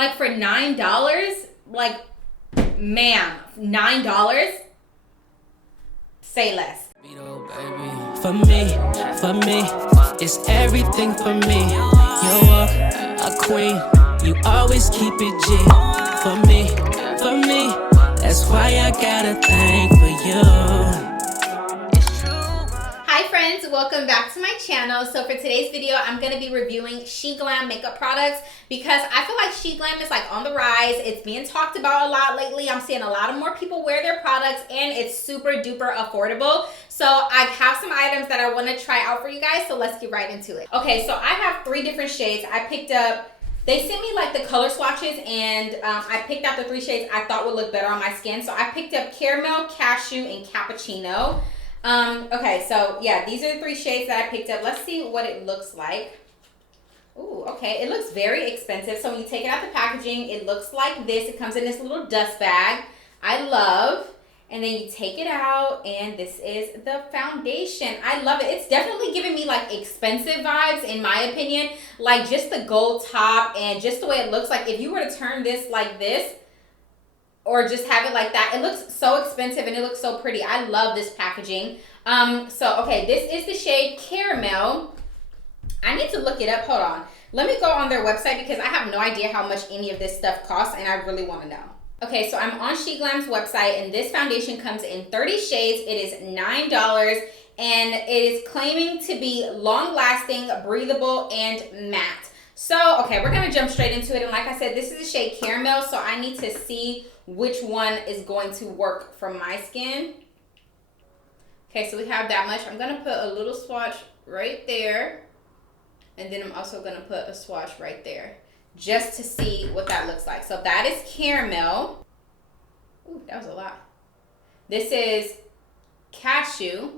Like for $9, like, ma'am, $9? Say less. For me, it's everything for me. You're a queen, you always keep it G. For me, that's why I got a thing for you. Hi friends, welcome back to my channel. So for today's video, I'm going to be reviewing SHEGLAM makeup products because I feel like SHEGLAM is like on the rise. It's being talked about a lot lately. I'm seeing a lot of more people wear their products and it's super duper affordable. So I have some items that I want to try out for you guys. So let's get right into it. Okay, so I have 3 different shades. I picked up, they sent me like the color swatches and I picked out the 3 shades I thought would look better on my skin. So I picked up Caramel, Cashew, and Cappuccino. Okay, so yeah, these are the 3 shades that I picked up. Let's see what it looks like. Ooh, okay, it looks very expensive. So when you take it out the packaging, it looks like this. It comes in this little dust bag. I love. And then you take it out, and this is the foundation. I love it. It's definitely giving me like expensive vibes, in my opinion. Like just the gold top and just the way it looks. Like if you were to turn this like this, or just have it like that, it looks so expensive and it looks so pretty. I love this packaging. Okay, this is the shade Caramel. I need to look it up. Hold on. Let me go on their website because I have no idea how much any of this stuff costs and I really want to know. Okay, so I'm on SHEGLAM's website and this foundation comes in 30 shades. It is $9 and it is claiming to be long-lasting, breathable, and matte. So, okay, we're going to jump straight into it. And like I said, this is the shade Caramel, so I need to see which one is going to work for my skin. Okay, so we have that much. I'm going to put a little swatch right there. And then I'm also going to put a swatch right there just to see what that looks like. So that is Caramel. Ooh, that was a lot. This is Cashew.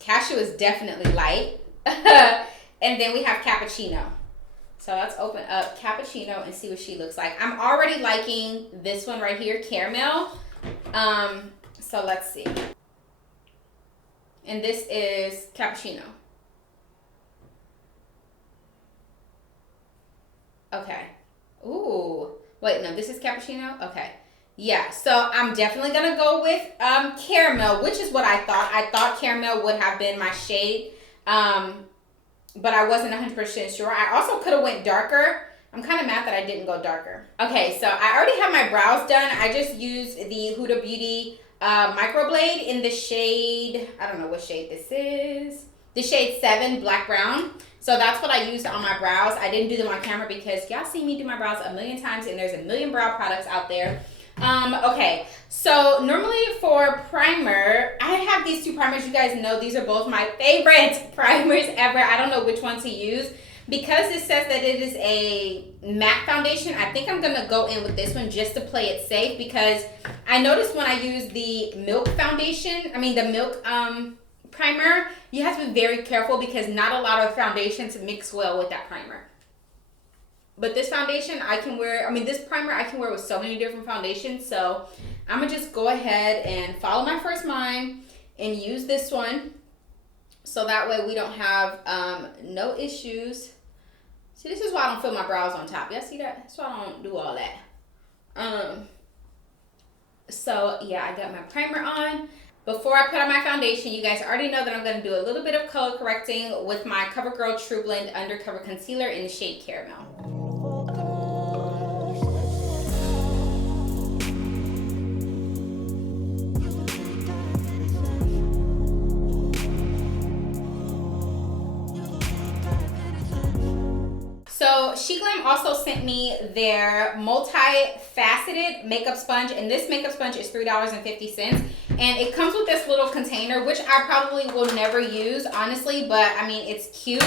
Cashew is definitely light. And then we have Cappuccino. So let's open up Cappuccino and see what she looks like. I'm already liking this one right here, Caramel. So let's see. And this is Cappuccino. Okay. Ooh. Wait, no, this is Cappuccino? Okay. Yeah, so I'm definitely going to go with Caramel, which is what I thought. I thought Caramel would have been my shade, but I wasn't 100% sure. I also could have went darker. I'm kind of mad that I didn't go darker. Okay, so I already have my brows done. I just used the Huda Beauty microblade in the shade, I don't know what shade this is. The shade 7 Black Brown. So that's what I used on my brows. I didn't do them on camera because y'all see me do my brows a million times and there's a million brow products out there. Okay, so normally for primer, I have these 2 primers. You guys know these are both my favorite primers ever. I don't know which one to use. Because it says that it is a matte foundation, I think I'm going to go in with this one just to play it safe because I noticed when I use the Milk foundation, the Milk primer, you have to be very careful because not a lot of foundations mix well with that primer. But this foundation I can wear, this primer I can wear with so many different foundations. So I'm going to just go ahead and follow my first mind and use this one. So that way we don't have no issues. See, this is why I don't fill my brows on top. Y'all see that? That's why I don't do all that. So yeah, I got my primer on. Before I put on my foundation, you guys already know that I'm going to do a little bit of color correcting with my CoverGirl True Blend Undercover Concealer in the shade Caramel. So SHEGLAM also sent me their Multi-Faceted Makeup Sponge, and this makeup sponge is $3.50, and it comes with this little container, which I probably will never use, honestly, but it's cute.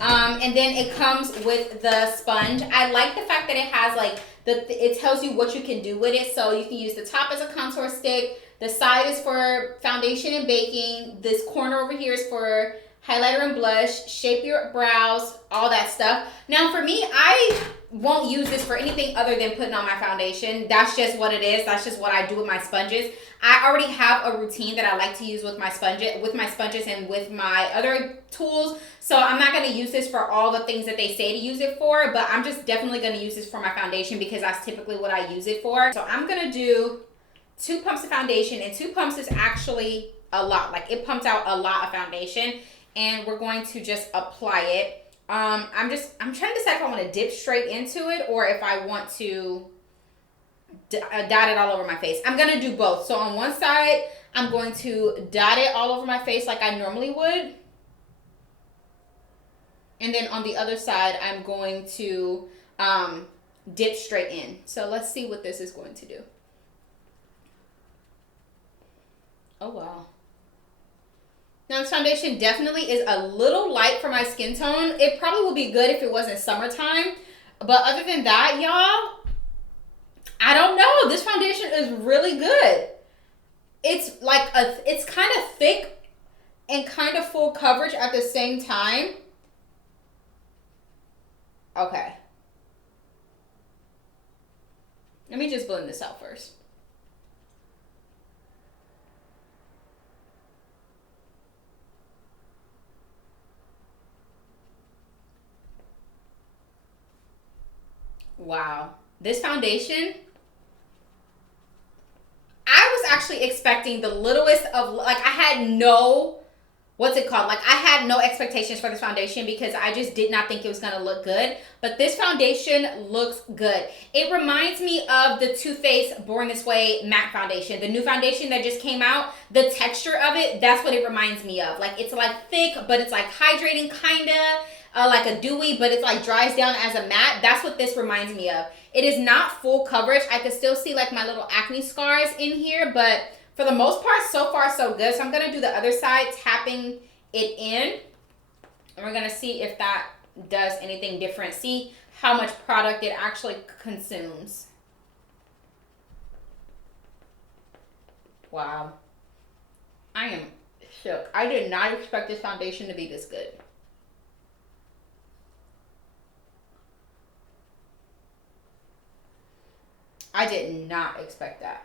And then it comes with the sponge. I like the fact that it has like it tells you what you can do with it, so you can use the top as a contour stick, the side is for foundation and baking, this corner over here is for highlighter and blush, shape your brows, all that stuff. Now for me, I won't use this for anything other than putting on my foundation. That's just what it is. That's just what I do with my sponges. I already have a routine that I like to use with my sponges and with my other tools. So I'm not going to use this for all the things that they say to use it for, but I'm just definitely going to use this for my foundation because that's typically what I use it for. So I'm going to do 2 pumps of foundation, and 2 pumps is actually a lot. Like, it pumps out a lot of foundation, and we're going to just apply it. I'm trying to decide if I want to dip straight into it or if I want to dot it all over my face. I'm going to do both. So on one side, I'm going to dot it all over my face like I normally would. And then on the other side, I'm going to dip straight in. So let's see what this is going to do. Oh, wow. Now, this foundation definitely is a little light for my skin tone. It probably would be good if it wasn't summertime. But other than that, y'all, I don't know. This foundation is really good. It's it's kind of thick and kind of full coverage at the same time. Okay. Let me just blend this out first. Wow. This foundation, I was actually expecting the littlest of, like, I had no, what's it called? Like, I had no expectations for this foundation because I just did not think it was going to look good. But this foundation looks good. It reminds me of the Too Faced Born This Way matte foundation. The new foundation that just came out, the texture of it, that's what it reminds me of. Like, it's like thick, but it's like hydrating kind of. Like a dewy, but it's like dries down as a matte. That's what this reminds me of. It is not full coverage. I can still see like my little acne scars in here, but for the most part, so far so good. So I'm going to do the other side, tapping it in, and we're going to see if that does anything different. See how much product it actually consumes. Wow. I am shook. I did not expect this foundation to be this good. I did not expect that.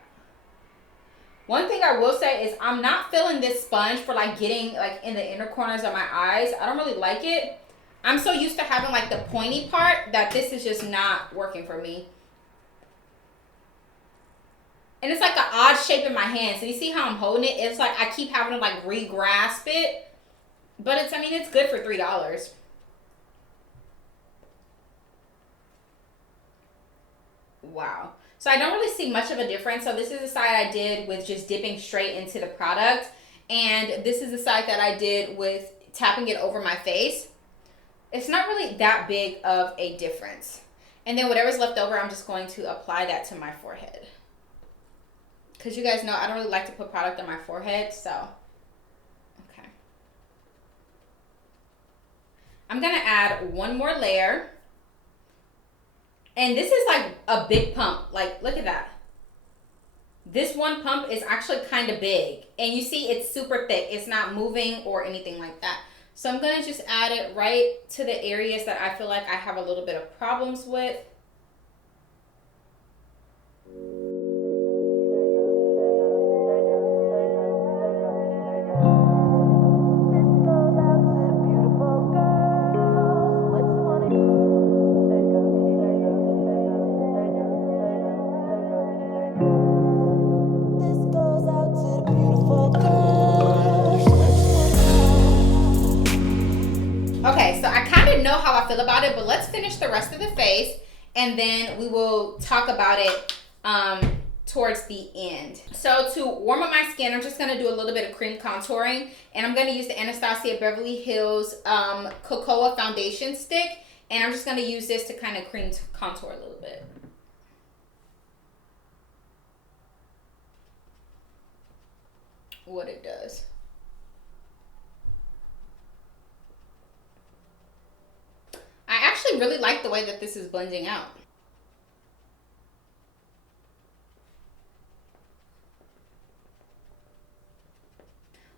One thing I will say is I'm not feeling this sponge for like getting like in the inner corners of my eyes. I don't really like it. I'm so used to having like the pointy part that this is just not working for me. And it's like an odd shape in my hand. So you see how I'm holding it? It's like I keep having to like re-grasp it. But it's, I mean, it's good for $3. Wow. So I don't really see much of a difference. So this is the side I did with just dipping straight into the product. And this is the side that I did with tapping it over my face. It's not really that big of a difference. And then whatever's left over, I'm just going to apply that to my forehead. Because you guys know I don't really like to put product on my forehead. So, okay. I'm going to add one more layer. And this is like a big pump. Like, look at that. This one pump is actually kind of big. And you see it's super thick. It's not moving or anything like that. So I'm going to just add it right to the areas that I feel like I have a little bit of problems with. Okay, so I kind of know how I feel about it, but let's finish the rest of the face, and then we will talk about it towards the end. So to warm up my skin, I'm just going to do a little bit of cream contouring, and I'm going to use the Anastasia Beverly Hills Cocoa Foundation Stick, and I'm just going to use this to kind of cream contour a little bit. What it does. I actually really like the way that this is blending out.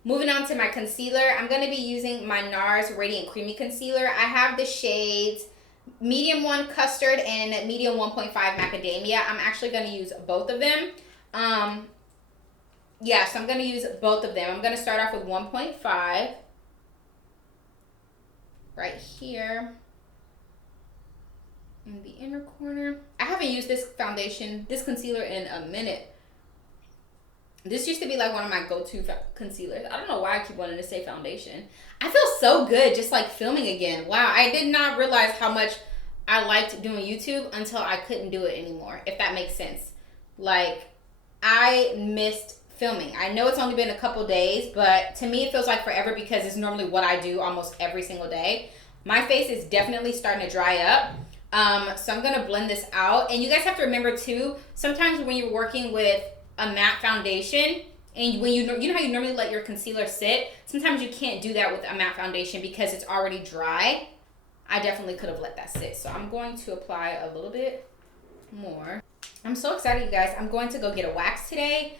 Moving on on to my concealer. I'm going to be using my NARS Radiant Creamy Concealer. I have the shades Medium 1 Custard and Medium 1.5 Macadamia. I'm actually going to use both of them. Yeah, so I'm going to use both of them. I'm going to start off with 1.5 right here in the inner corner. I haven't used this concealer in a minute. This used to be like one of my go-to concealers. I don't know why I keep wanting to say foundation. I feel so good just like filming again. Wow, I did not realize how much I liked doing YouTube until I couldn't do it anymore, if that makes sense. Like, I missed filming. I know it's only been a couple days, but to me it feels like forever because it's normally what I do almost every single day. My face is definitely starting to dry up. So I'm gonna blend this out. And you guys have to remember too, sometimes when you're working with a matte foundation and when you know how you normally let your concealer sit, sometimes you can't do that with a matte foundation because it's already dry. I definitely could have let that sit. So I'm going to apply a little bit more. I'm so excited, you guys. I'm going to go get a wax today.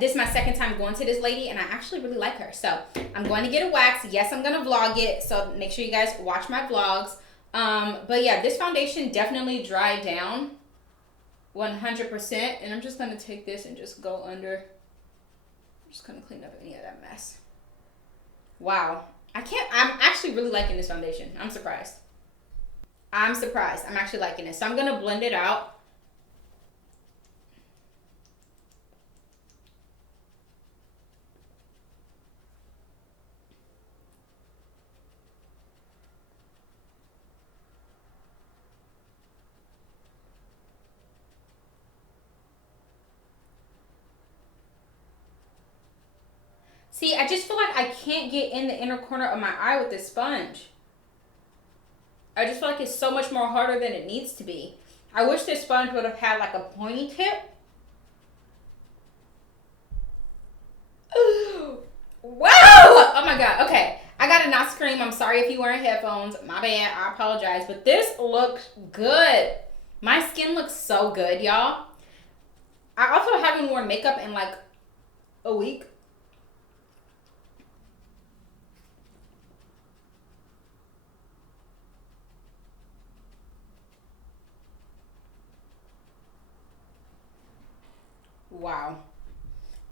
This is my second time going to this lady and I actually really like her. So I'm going to get a wax. Yes, I'm going to vlog it. So make sure you guys watch my vlogs. But yeah, this foundation definitely dried down 100%. And I'm just going to take this and just go under. I'm just going to clean up any of that mess. Wow. I'm actually really liking this foundation. I'm surprised. I'm actually liking it. So I'm going to blend it out. See, I just feel like I can't get in the inner corner of my eye with this sponge. I just feel like it's so much more harder than it needs to be. I wish this sponge would have had like a pointy tip. Wow! Oh my god. Okay. I gotta not scream. I'm sorry if you wearing headphones. My bad. I apologize. But this looks good. My skin looks so good, y'all. I also haven't worn makeup in like a week. Wow.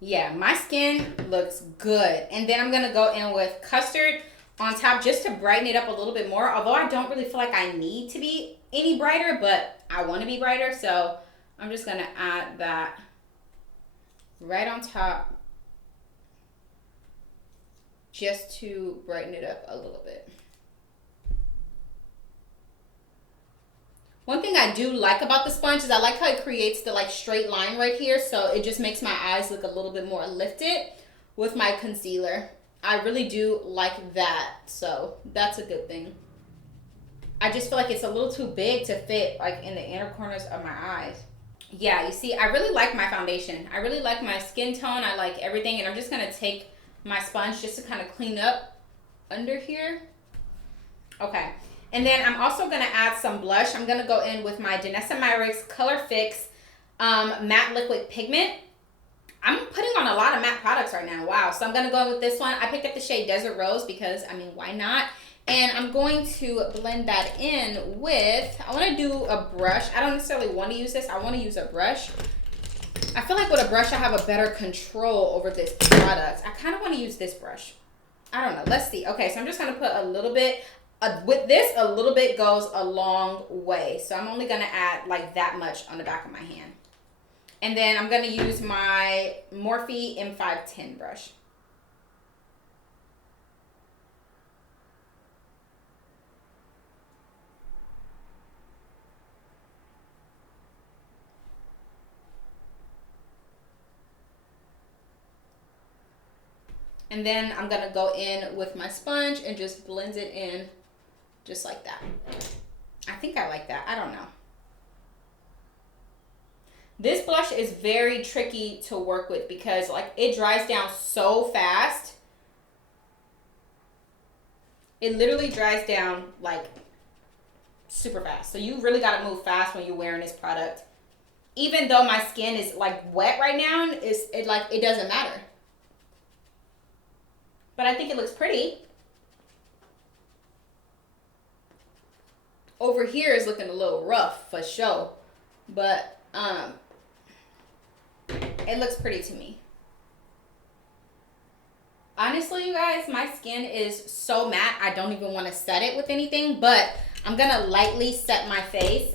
Yeah, my skin looks good. And then I'm going to go in with custard on top just to brighten it up a little bit more. Although I don't really feel like I need to be any brighter, but I want to be brighter. So I'm just going to add that right on top just to brighten it up a little bit. One thing I do like about the sponge is I like how it creates the like straight line right here. So it just makes my eyes look a little bit more lifted with my concealer. I really do like that. So that's a good thing. I just feel like it's a little too big to fit like in the inner corners of my eyes. Yeah, you see, I really like my foundation. I really like my skin tone. I like everything. And I'm just going to take my sponge just to kind of clean up under here. Okay. And then I'm also going to add some blush. I'm going to go in with my Danessa Myricks Color Fix Matte Liquid Pigment. I'm putting on a lot of matte products right now. Wow. So I'm going to go in with this one. I picked up the shade Desert Rose because, I mean, why not? And I'm going to blend that in with, I want to do a brush. I don't necessarily want to use this. I want to use a brush. I feel like with a brush, I have a better control over this product. I kind of want to use this brush. I don't know. Let's see. Okay, so I'm just going to put a little bit. With this, a little bit goes a long way. So I'm only going to add like that much on the back of my hand. And then I'm going to use my Morphe M510 brush. And then I'm going to go in with my sponge and just blend it in just like that. I think I like that. I don't know. This blush is very tricky to work with because like it dries down so fast. It literally dries down like super fast. So you really got to move fast when you're wearing this product. Even though my skin is like wet right now, it doesn't matter. but I think it looks pretty. Over here is looking a little rough for sure, but it looks pretty to me. Honestly, you guys, my skin is so matte, I don't even want to set it with anything, but I'm going to lightly set my face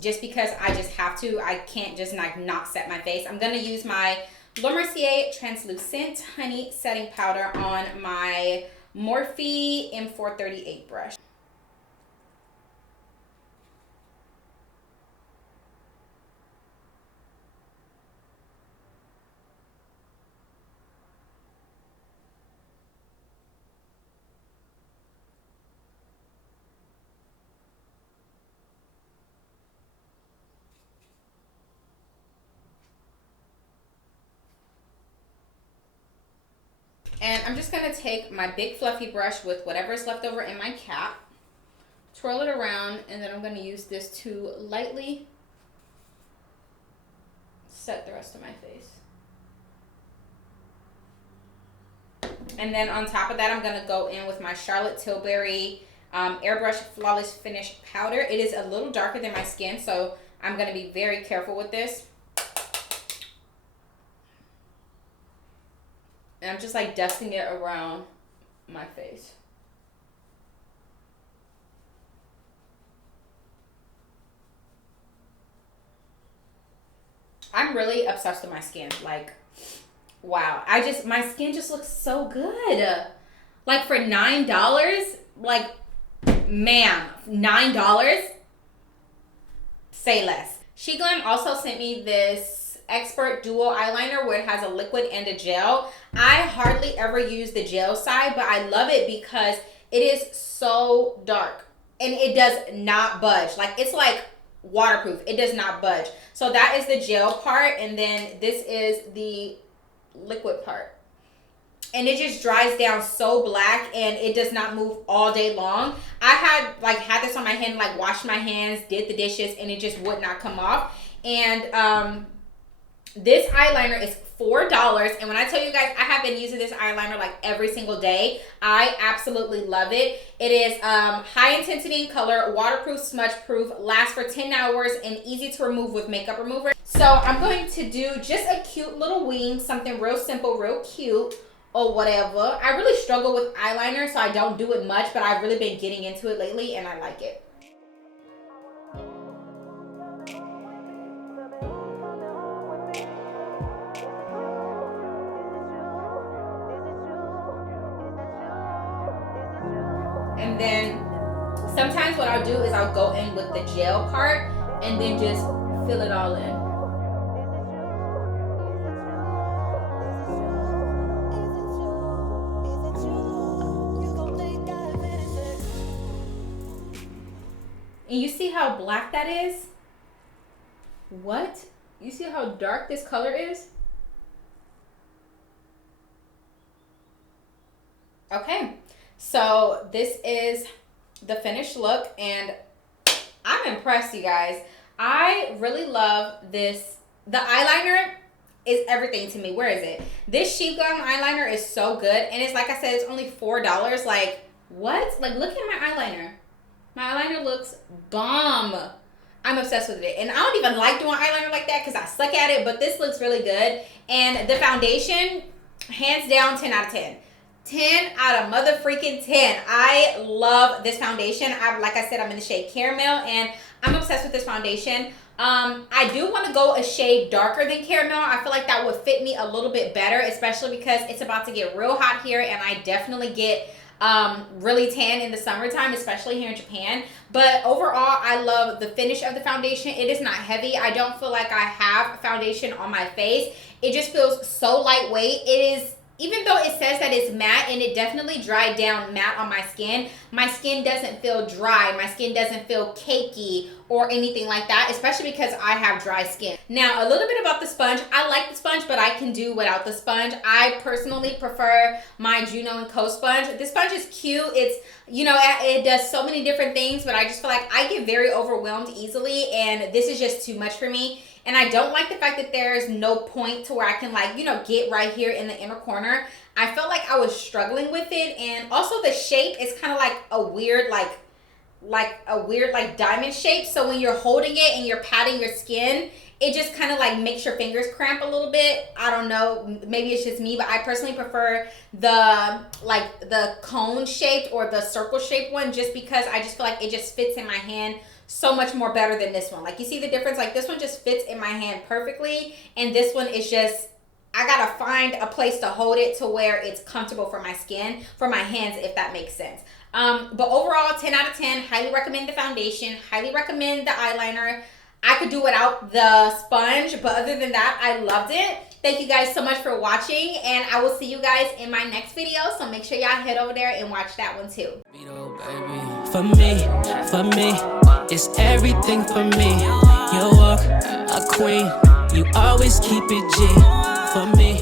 just because I just have to. I can't just not set my face. I'm going to use my Laura Mercier Translucent Honey Setting Powder on my Morphe M438 brush. And I'm just going to take my big fluffy brush with whatever's left over in my cap, twirl it around, and then I'm going to use this to lightly set the rest of my face. And then on top of that, I'm going to go in with my Charlotte Tilbury Airbrush Flawless Finish Powder. It is a little darker than my skin, so I'm going to be very careful with this. And I'm just like dusting it around my face. I'm really obsessed with my skin. Like, wow. My skin just looks so good. Like for $9, like, ma'am, $9? Say less. SHEGLAM also sent me this Expert Dual Eyeliner where it has a liquid and a gel. I hardly ever use the gel side, but I love it because it is so dark and it does not budge. Like, it's like waterproof. It does not budge. So that is the gel part, and then this is the liquid part. And it just dries down so black, and it does not move all day long. I had this on my hand, like washed my hands, did the dishes, and it just would not come off. And this eyeliner is $4, and when I tell you guys, I have been using this eyeliner like every single day. I absolutely love it. It is high intensity in color, waterproof, smudge proof, lasts for 10 hours, and easy to remove with makeup remover. So I'm going to do just a cute little wing, something real simple, real cute, or whatever. I really struggle with eyeliner, so I don't do it much, but I've really been getting into it lately, and I like it. And then sometimes what I'll do is I'll go in with the gel part and then just fill it all in. And you see how black that is? What? You see how dark this color is? Okay. So this is the finished look, and I'm impressed, you guys. I really love this. The eyeliner is everything to me. Where is it? This SHEGLAM eyeliner is so good, and it's like I said, it's only $4. Like, what? Like, look at my eyeliner. My eyeliner looks bomb. I'm obsessed with it, and I don't even like doing eyeliner like that because I suck at it, but this looks really good. And the foundation, hands down, 10 out of 10. 10 out of mother freaking 10. I love this foundation. Like I said, I'm in the shade Caramel, and I'm obsessed with this foundation. I do want to go a shade darker than Caramel. I feel like that would fit me a little bit better, especially because it's about to get real hot here, and I definitely get really tan in the summertime, especially here in Japan. But overall, I love the finish of the foundation. It is not heavy. I don't feel like I have foundation on my face. It just feels so lightweight. It is, even though it says that it's matte, and it definitely dried down matte on my skin doesn't feel dry. My skin doesn't feel cakey or anything like that, especially because I have dry skin. Now, a little bit about the sponge. I like the sponge, but I can do without the sponge. I personally prefer my Juno & Co sponge. This sponge is cute. It's, you know, it does so many different things, but I just feel like I get very overwhelmed easily, and this is just too much for me. And I don't like the fact that there's no point to where I can, like, you know, get right here in the inner corner. I felt like I was struggling with it, and also the shape is kind of like a weird like diamond shape. So when you're holding it and you're patting your skin, it just kind of like makes your fingers cramp a little bit. I don't know, maybe it's just me, but I personally prefer the cone shaped or the circle shaped one, just because I just feel like it just fits in my hand so much more better than this one. Like, you see the difference? Like, this one just fits in my hand perfectly, and this one is just, I gotta find a place to hold it to where it's comfortable for my skin, for my hands, if that makes sense. But overall, 10 out of 10. Highly recommend the foundation. Highly recommend the eyeliner. I could do without the sponge, but other than that, I loved it. Thank you guys so much for watching, and I will see you guys in my next video. So make sure y'all head over there and watch that one too. For me, it's everything for me. You are a queen, you always keep it G. For me.